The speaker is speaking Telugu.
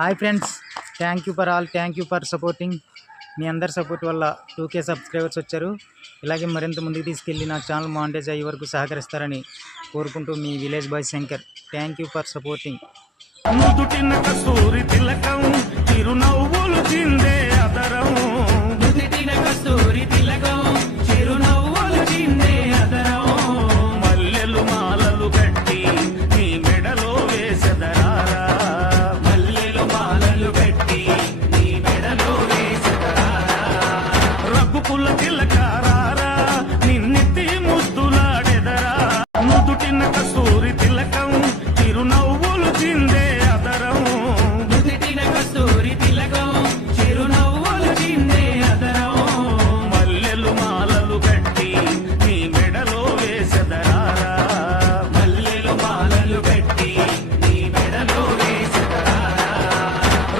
Hi friends, thank you for all, thank you for supporting. మీ అందరి సపోర్ట్ వల్ల 2K సబ్స్క్రైబర్స్ వచ్చారు. ఇలాగే మరింత ముందుకు తీసుకెళ్ళి నా ఛానల్ మానిటైజ్ అయ్యే వరకు సహకరిస్తారని కోరుకుంటూ మీ village boy Shankar. Thank you for supporting. కస్తూరి తిలకం చిరునవ్వులు చిందే